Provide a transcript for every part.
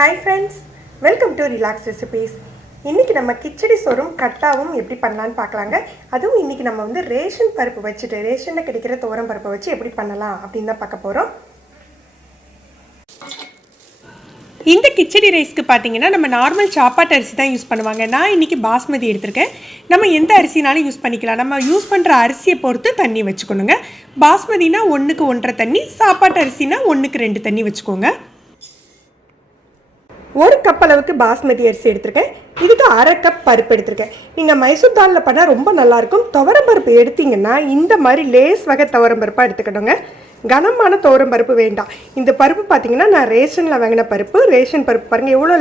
Hi friends, welcome to Relax Recipes. இன்னைக்கு நம்ம கிச்சடி சோறும் கட்டாவும் எப்படி பண்ணலாம்னு பார்க்கலாங்க. அதுவும் இன்னைக்கு நம்ம வந்து ரேஷன் பருப்பு வச்சிட்டு ரேஷன்ல கிடைக்கிற தோரம் பருப்பு வச்சு எப்படி பண்ணலாம் அப்படினு தான் பார்க்க போறோம். இந்த கிச்சடி ரைஸ்க்கு பாத்தீங்கன்னா நம்ம நார்மல் சாப்பாட்டு அரிசி தான் யூஸ் பண்ணுவாங்க. நான் இன்னைக்கு பாஸ்மதி எடுத்துர்க்கேன். நம்ம எந்த அரிசினாலும் யூஸ் பண்ணிக்கலாம். நம்ம யூஸ் பண்ற அரிசியை பொறுத்து தண்ணி வெச்சுக்கணுங்க. பாஸ்மதினா 1க்கு 1.5 தண்ணி, சாப்பாட்டு அரிசினா 1க்கு 2 தண்ணி வெச்சுக்கோங்க. ஒரு கப் அளவுக்கு பாஸ்மதி அரிசி எடுத்துருக்கேன். இதுக்கு அரை கப் பருப்பு எடுத்துருக்கேன். நீங்கள் மைசூர் தாலில் பண்ணால் ரொம்ப நல்லாயிருக்கும். துவரம்பருப்பு எடுத்திங்கன்னா இந்த மாதிரி லேஸ் வகை துவரம்பருப்பாக எடுத்துக்கணுங்க. கனமான துவரம்பருப்பு வேண்டாம். இந்த பருப்பு பார்த்தீங்கன்னா நான் ரேஷனில் வாங்கின பருப்பு. ரேஷன் பருப்பு பாருங்கள் எவ்வளோ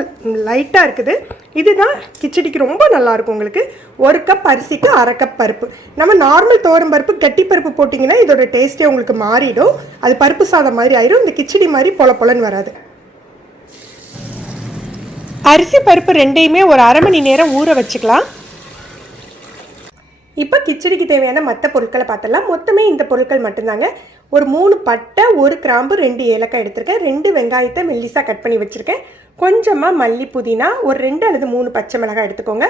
லைட்டாக இருக்குது. இதுதான் கிச்சடிக்கு ரொம்ப நல்லாயிருக்கும். உங்களுக்கு ஒரு கப் அரிசிக்கு அரை கப் பருப்பு. நம்ம நார்மல் துவரம்பருப்பு கட்டி பருப்பு போட்டிங்கன்னா இதோட டேஸ்ட்டே உங்களுக்கு மாறிடும். அது பருப்பு சாதம் மாதிரி ஆயிடும். இந்த கிச்சடி மாதிரி பொலன்னு வராது. அரிசி பருப்பு ரெண்டையுமே ஒரு அரை மணி நேரம் ஊற வச்சுக்கலாம். இப்போ கிச்சடிக்கு தேவையான மற்ற பொருட்களை பார்த்தலாம். மொத்தமே இந்த பொருட்கள் மட்டும்தாங்க. ஒரு 3 பட்டை, 1 கிராம்பு, 2 ஏலக்காய் எடுத்திருக்கேன். 2 வெங்காயத்தை மெல்லிசாக கட் பண்ணி வச்சுருக்கேன். கொஞ்சமாக மல்லி புதினா, ஒரு 2 அல்லது 3 பச்சை மிளகாய் எடுத்துக்கோங்க.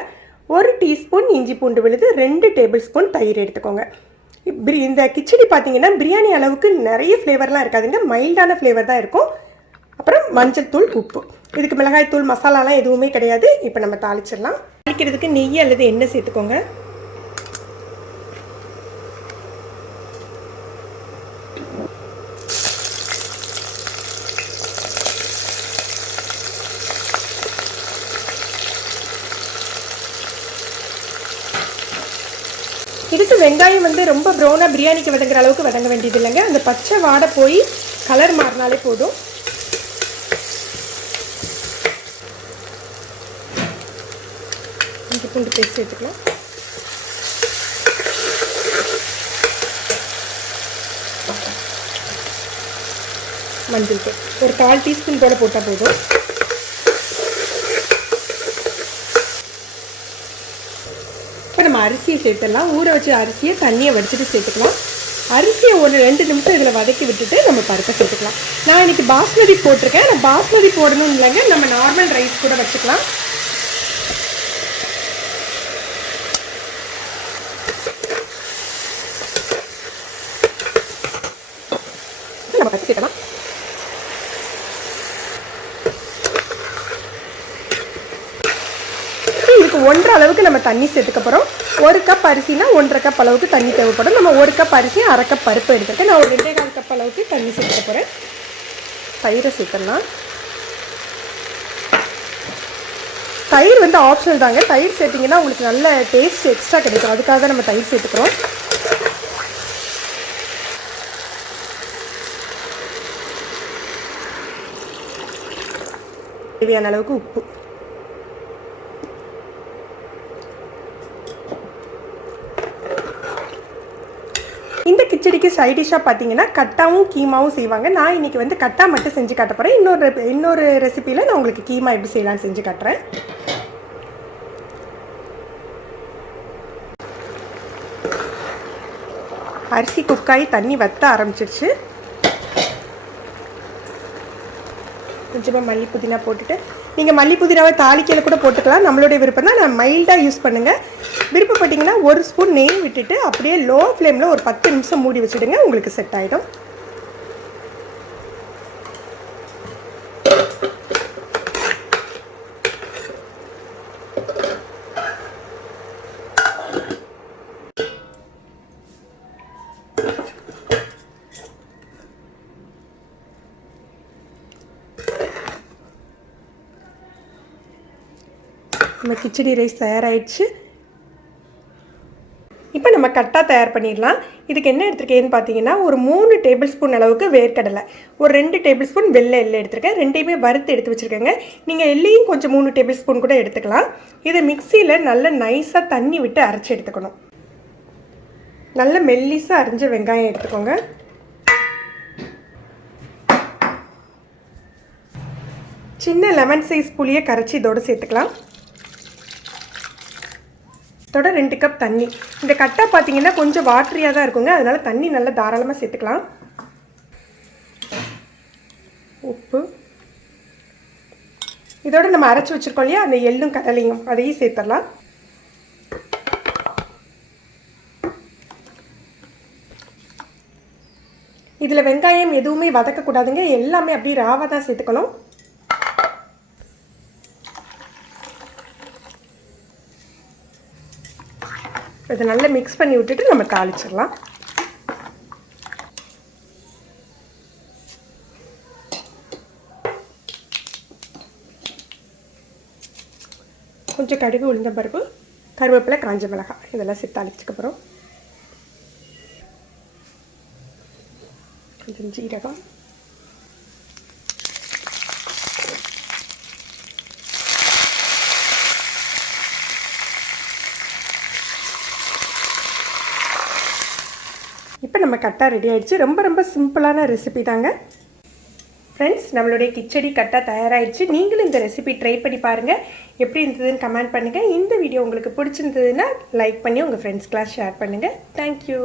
1 டீஸ்பூன் இஞ்சி பூண்டு விழுது, 2 டேபிள் ஸ்பூன் தயிர் எடுத்துக்கோங்க. இந்த கிச்சடி பார்த்தீங்கன்னா பிரியாணி அளவுக்கு நிறைய ஃப்ளேவர்லாம் இருக்காதுங்க. மைல்டான ஃப்ளேவர் தான் இருக்கும். அப்புறம் மஞ்சள் தூள், உப்பு. இதுக்கு மிளகாய் தூள் மசாலாலாம் எதுவுமே கிடையாது. இப்போ நம்ம தாளிச்சிடலாம். தாளிக்கிறதுக்கு நெய் அல்லது எண்ணெய் சேர்த்துக்கோங்க. இதுக்கு வெங்காயம் வந்து ரொம்ப ப்ரௌனாக பிரியாணிக்கு வதங்குற அளவுக்கு வதங்க வேண்டியது இல்லைங்க. அந்த பச்சை வாடை போய் கலர் மாறினாலே போதும். இஞ்சி பூண்டு பேஸ்ட் எடுத்துக்கலாம். மஞ்சள் தூள் ஒரு 1/4 டீஸ்பூன் போல போட்டால் போதும். இப்போ நம்ம அரிசியை சேர்த்துடலாம். ஊற வச்ச அரிசியை தண்ணியை வடிச்சிட்டு சேர்த்துக்கலாம். அரிசியை ஒரு 2 நிமிஷம் இதில் வதக்கி விட்டுட்டு நம்ம பருப்பை சேர்த்துக்கலாம். நான் இன்னைக்கு பாஸ்மதி போட்டிருக்கேன். நான் பாஸ்மதி போடணும் இல்லைங்க, நம்ம நார்மல் ரைஸ் கூட வச்சுக்கலாம். நம்ம பச்சை சேர்க்கலாம். இதுக்கு 1.5 அளவுக்கு நம்ம தண்ணி சேர்த்துக்க போகிறோம். 1 கப் அரிசினா 1.5 கப் அளவுக்கு தண்ணி தேவைப்படும். நம்ம 1 கப் அரிசி அரை கப் பருப்பு எடுத்துருக்கேன். நான் ஒரு 2.25 கப் அளவுக்கு தண்ணி சேர்த்துக்க போகிறேன். தயிரை சேர்த்துடலாம். தயிர் வந்து ஆப்ஷனல் தாங்க. தயிர் சேர்த்திங்கன்னா உங்களுக்கு நல்ல டேஸ்ட் எக்ஸ்ட்ரா கிடைக்கும். அதுக்காக தான் நம்ம தயிர் சேர்த்துக்கிறோம். தேவையான அளவுக்கு உப்பு. இந்த கிச்சடிக்கு சைட் டிஷ்ஷாக பார்த்தீங்கன்னா கட்டாவும் கீமாவும் செய்வாங்க. நான் இன்னைக்கு வந்து கட்டா மட்டும் செஞ்சு காட்ட போகிறேன். இன்னொரு ரெசிபியில் நான் உங்களுக்கு கீமா எப்படி செய்யலாம்னு செஞ்சு காட்டுறேன். அரிசி குக்காய் தண்ணி வத்த ஆரம்பிச்சிருச்சு. கொஞ்சமாக மல்லி புதினா போட்டுட்டு, நீங்கள் மல்லி புதினாவை தாளிக்கையில் கூட போட்டுக்கலாம். நம்மளுடைய விருப்பம் தான். நான் மைல்டாக யூஸ் பண்ணுங்கள். விருப்பப்பட்டிங்கன்னா 1 ஸ்பூன் நெய் விட்டுட்டு அப்படியே லோ ஃப்ளேமில் ஒரு 10 நிமிஷம் மூடி வச்சுடுங்க. உங்களுக்கு செட் ஆகிடும். நம்ம கிச்சடி ரைஸ் தயாராகிடுச்சு. இப்போ நம்ம கட்டா தயார் பண்ணிடலாம். இதுக்கு என்ன எடுத்துருக்கேன்னு பார்த்தீங்கன்னா ஒரு 3 டேபிள் ஸ்பூன் அளவுக்கு வேர்க்கடலை, ஒரு 2 டேபிள் ஸ்பூன் வெள்ளை எள்ளு எடுத்துருக்கேன். ரெண்டையுமே வறுத்து எடுத்து வச்சுருக்கேங்க. நீங்கள் எள்ளையும் கொஞ்சம் 3 டேபிள் ஸ்பூன் கூட எடுத்துக்கலாம். இதை மிக்சியில் நல்ல நைஸாக தண்ணி விட்டு அரைச்சி எடுத்துக்கணும். நல்ல மெல்லிசாக அரைஞ்ச வெங்காயம் எடுத்துக்கோங்க. சின்ன லெமன் சைஸ் புளியை கரைச்சி இதோடு சேர்த்துக்கலாம். இதோட 2 கப் தண்ணி. இந்த கட்டா பார்த்தீங்கன்னா கொஞ்சம் வாட்டரியாக தான் இருக்குங்க. அதனால தண்ணி நல்லா தாராளமாக சேர்த்துக்கலாம். உப்பு, இதோட நம்ம அரைச்சி வச்சுருக்கோம் இல்லையா, அந்த எள்ளும் கடலையும் அதையும் சேர்த்துடலாம். இதில் வெங்காயம் எதுவுமே வதக்கக்கூடாதுங்க, எல்லாமே அப்படியே ராவாக தான் சேர்த்துக்கணும். இதை நல்லா மிக்ஸ் பண்ணி விட்டுட்டு நம்ம தாளிச்சிடலாம். கொஞ்சம் கடுகு, உளுந்தம்பருப்பு, கருவேப்பிலை, காஞ்ச மிளகாய் இதெல்லாம் சேர்த்து தாளிச்சதுக்கப்புறம் கொஞ்சம் ஜீரகம், இப்போ நம்ம கட்டா ரெடி ஆகிடுச்சு. ரொம்ப ரொம்ப சிம்பிளான ரெசிபி தாங்க ஃப்ரெண்ட்ஸ். நம்மளுடைய கிச்சடி கட்டா தயாராகிடுச்சு. நீங்களும் இந்த ரெசிபி ட்ரை பண்ணி பாருங்கள். எப்படி இருந்ததுன்னு கமெண்ட் பண்ணுங்கள். இந்த வீடியோ உங்களுக்கு பிடிச்சிருந்ததுன்னா லைக் பண்ணி உங்கள் ஃப்ரெண்ட்ஸ்க்கெலாம் ஷேர் பண்ணுங்கள். தேங்க்யூ.